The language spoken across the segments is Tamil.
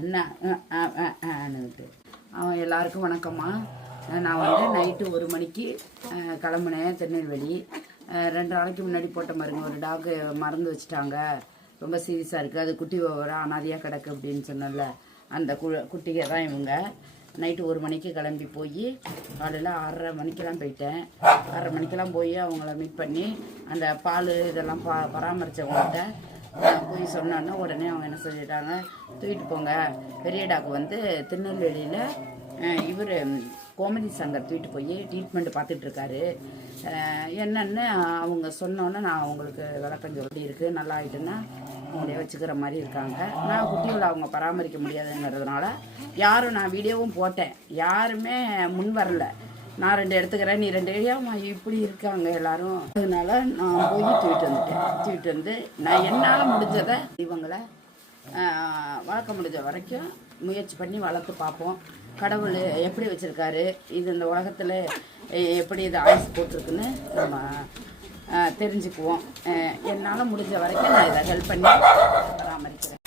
என்ன அவன் எல்லாருக்கும் வணக்கம்மா. நான் வந்து நைட்டு ஒரு மணிக்கு கிளம்புனேன் திருநெல்வேலி. ரெண்டு நாளைக்கு முன்னாடி போட்ட மருங்க ஒரு டாக் மறந்து வச்சுட்டாங்க. ரொம்ப சீரியஸாக இருக்குது அது குட்டி ஓவராக அனாதையாக கிடக்கு அப்படின்னு சொன்னல அந்த கு தான் இவங்க. நைட்டு ஒரு மணிக்கு கிளம்பி போய் காலையில் ஆறரை மணிக்கெல்லாம் போயிட்டேன். ஆறரை மணிக்கெல்லாம் போய் அவங்கள மீட் பண்ணி அந்த பால் இதெல்லாம் பா பராமரித்தவங்கள்ட்ட நான் போய் சொன்னோன்னா உடனே அவங்க என்ன சொல்லிட்டாங்க தூக்கிட்டு போங்க. பெரிய டாக்கு வந்து திருநெல்வேலியில் இவர் கோமதி சங்கர் தூக்கிட்டு போய் ட்ரீட்மெண்ட் பார்த்துட்டு இருக்காரு. அவங்க சொன்னோன்னே நான் அவங்களுக்கு விளக்கம் சொல்லி இருக்குது நல்லா ஆயிட்டுன்னா அவங்களே வச்சுக்கிற மாதிரி இருக்காங்க. நான் குட்டிகளை அவங்க பராமரிக்க முடியாதுங்கிறதுனால யாரும் நான் வீடியோவும் போட்டேன். யாருமே முன் வரல. நான் ரெண்டு எடுத்துக்கிறேன் நீ ரெண்டு. ஏமா இப்படி இருக்காங்க எல்லாரும்? அதனால நான் போய் தூக்கிட்டு வந்துட்டேன். தூக்கிட்டு வந்து நான் என்னால் முடிஞ்சதை இவங்களை வளர்க்க முடிஞ்ச வரைக்கும் முயற்சி பண்ணி வளர்த்து பார்ப்போம். கடவுள் எப்படி வச்சுருக்காரு? இது இந்த உலகத்தில் எப்படி இது ஆயுசு போட்டிருக்குன்னு நம்ம தெரிஞ்சுக்குவோம். என்னால் முடிஞ்ச வரைக்கும் நான் இதை ஹெல்ப் பண்ணி பராமரிக்கிறேன்.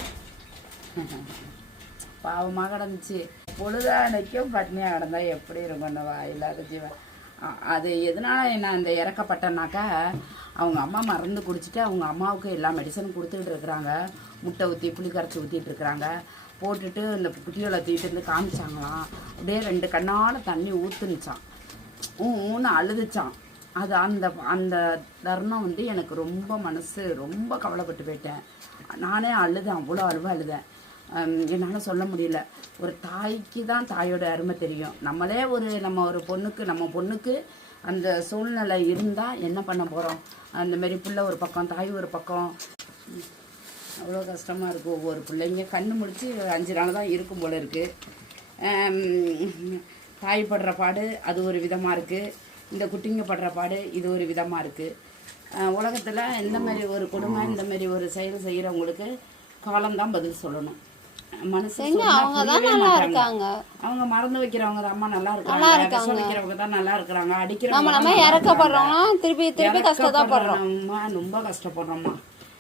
பாவமாக கிடந்துச்சு பொழுதானைக்கும் பட்னியாக கிடந்தா எப்படி இருக்கும் இல்லாத ஜீவன்? அது எதனால் நான் இந்த இறக்கப்பட்டேன்னாக்கா அவங்க அம்மா மருந்து குடிச்சிட்டு அவங்க அம்மாவுக்கு எல்லா மெடிசனும் கொடுத்துட்டு இருக்கிறாங்க. முட்டை ஊற்றி புளி கரைச்சி ஊற்றிட்டு இருக்கிறாங்க. போட்டுட்டு இந்த குட்டியோட தூக்கிட்டு இருந்து காமிச்சாங்களாம். அப்படியே ரெண்டு கண்ணால் தண்ணி ஊற்றுனுச்சான் ஊ ஊன்னு அழுதுச்சான் அது அந்த அந்த தருணம் வந்து எனக்கு ரொம்ப மனசு ரொம்ப கவலைப்பட்டு போயிட்டேன். நானே அழுதேன் அவ்வளோ அழுவ அழுதேன். என்னால் சொல்ல முடியல. ஒரு தாய்க்கு தான் தாயோட அருமை தெரியும். நம்மளே ஒரு நம்ம ஒரு பொண்ணுக்கு நம்ம பொண்ணுக்கு அந்த சூழ்நிலை இருந்தால் என்ன பண்ண போகிறோம் அந்த மாதிரி பிள்ளை ஒரு பக்கம் தாய் ஒரு பக்கம். அவ்வளோ கஷ்டமாக இருக்குது ஒவ்வொரு பிள்ளைங்க கண்ணு முடிச்சு அஞ்சு நாள் தான் இருக்கும் போல இருக்குது தாய் படுற பாடு அது ஒரு விதமாக இருக்குது இந்த குட்டிங்க படுற பாடு இது ஒரு விதமாக இருக்குது உலகத்தில் இந்த மாதிரி ஒரு கொடுமை இந்த மாதிரி ஒரு செயல் செய்கிறவங்களுக்கு காலம்தான் பதில் சொல்லணும். அவங்க தான் புரியவே நல்லா. இருக்காங்க. அவங்க மறந்து வைக்கிறவங்க தான். அம்மா நல்லா இருக்காங்க. வைக்கிறவங்க தான் நல்லா இருக்கிறாங்க அடிக்கிறவங்க நம்ம இறக்கப்படுறோம்னா திருப்பி திருப்பி கஷ்டத்தான் படுறோம் இறக்கப்படுறோம்மா, ரொம்ப கஷ்டப்படுறோம்மா.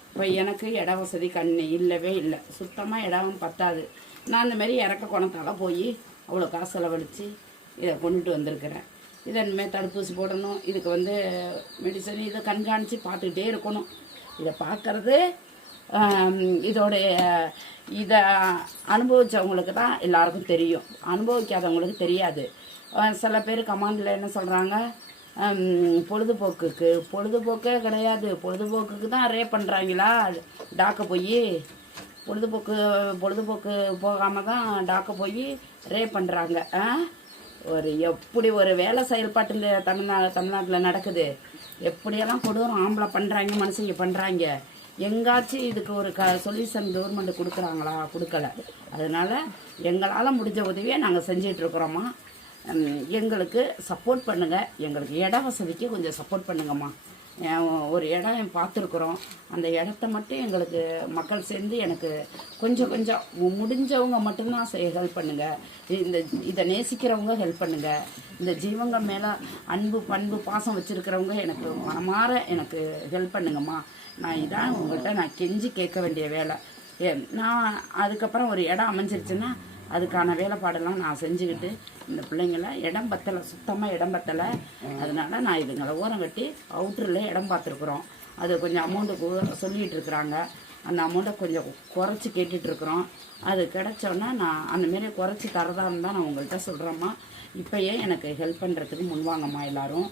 இப்போ எனக்கு இட வசதி கண்ணு இல்லவே இல்லை. சுத்தமாக இடம் பத்தாது. நான் இந்த மாதிரி இறக்க குணத்தால போய் அவ்வளோ காசு செலவழித்து இதை கொண்டுட்டு வந்திருக்கிறேன். இதை இனிமேல் தடுப்பூசி போடணும். இதுக்கு வந்து மெடிசன் இதை கண்காணித்து பார்த்துக்கிட்டே இருக்கணும். இதை பார்க்குறது இதோடைய இதை அனுபவித்தவங்களுக்கு தான் எல்லாருக்கும் தெரியும். அனுபவிக்காதவங்களுக்கு தெரியாது. சில பேர் கமாண்டில் என்ன சொல்கிறாங்க பொழுதுபோக்குக்கு. பொழுதுபோக்கே கிடையாது. பொழுதுபோக்குக்கு தான் ரே பண்ணுறாங்களா டாக்க போய் பொழுதுபோக்கு பொழுதுபோக்கு போகாமல் தான் டாக்க போய் ரே பண்ணுறாங்க ஒரு எப்படி ஒரு வேலை செயல்பாட்டு இந்த தமிழ்நாடு தமிழ்நாட்டில் நடக்குது? எப்படியெல்லாம் கொடூரம் ஆம்பளை பண்ணுறாங்க மனுஷங்க பண்ணுறாங்க எங்காச்சும் இதுக்கு ஒரு க சொல்யூஷன் கவர்மெண்ட் கொடுக்குறாங்களா? கொடுக்கல. அதனால் எங்களால் முடிஞ்ச உதவியை நாங்கள் செஞ்சிட்ருக்குறோம்மா எங்களுக்கு சப்போர்ட் பண்ணுங்கள் எங்களுக்கு இட வசதிக்கு கொஞ்சம் சப்போர்ட் பண்ணுங்கம்மா. ஒரு இடம் பார்த்துருக்குறோம். அந்த இடத்த மட்டும் எங்களுக்கு மக்கள் சேர்ந்து எனக்கு கொஞ்சம் கொஞ்சம் முடிஞ்சவங்க மட்டும்தான் ஹெல்ப் பண்ணுங்கள் இந்த இதை நேசிக்கிறவங்க ஹெல்ப் பண்ணுங்கள் இந்த ஜீவங்க மேலே அன்பு பண்பு பாசம் வச்சுருக்கிறவங்க எனக்கு மனமாற எனக்கு ஹெல்ப் பண்ணுங்கம்மா. நான் இதான் உங்கள்கிட்ட நான் கெஞ்சி கேட்க வேண்டிய வேலை. ஏ, நான் அதுக்கப்புறம் ஒரு இடம் அமைஞ்சிருச்சுன்னா அதுக்கான வேலைப்பாடெல்லாம் நான் செஞ்சுக்கிட்டு இந்த பிள்ளைங்கள இடம் பத்தலை சுத்தமாக இடம் பத்தலை. அதனால நான் இதுங்களை ஓரம் கட்டி அவுட்டரில் இடம் பார்த்துருக்குறோம். அது கொஞ்சம் அமௌண்ட்டு சொல்லிகிட்டு இருக்கிறாங்க. அந்த அமௌண்ட்டை கொஞ்சம் குறைச்சி கேட்டுட்ருக்குறோம் அது கிடச்சோன்னா நான் அந்த மாரி குறைச்சி தரதா இருந்தால் நான் உங்கள்கிட்ட சொல்கிறேம்மா இப்போயே எனக்கு ஹெல்ப் பண்ணுறதுக்கு முன்வாங்கம்மா எல்லோரும்.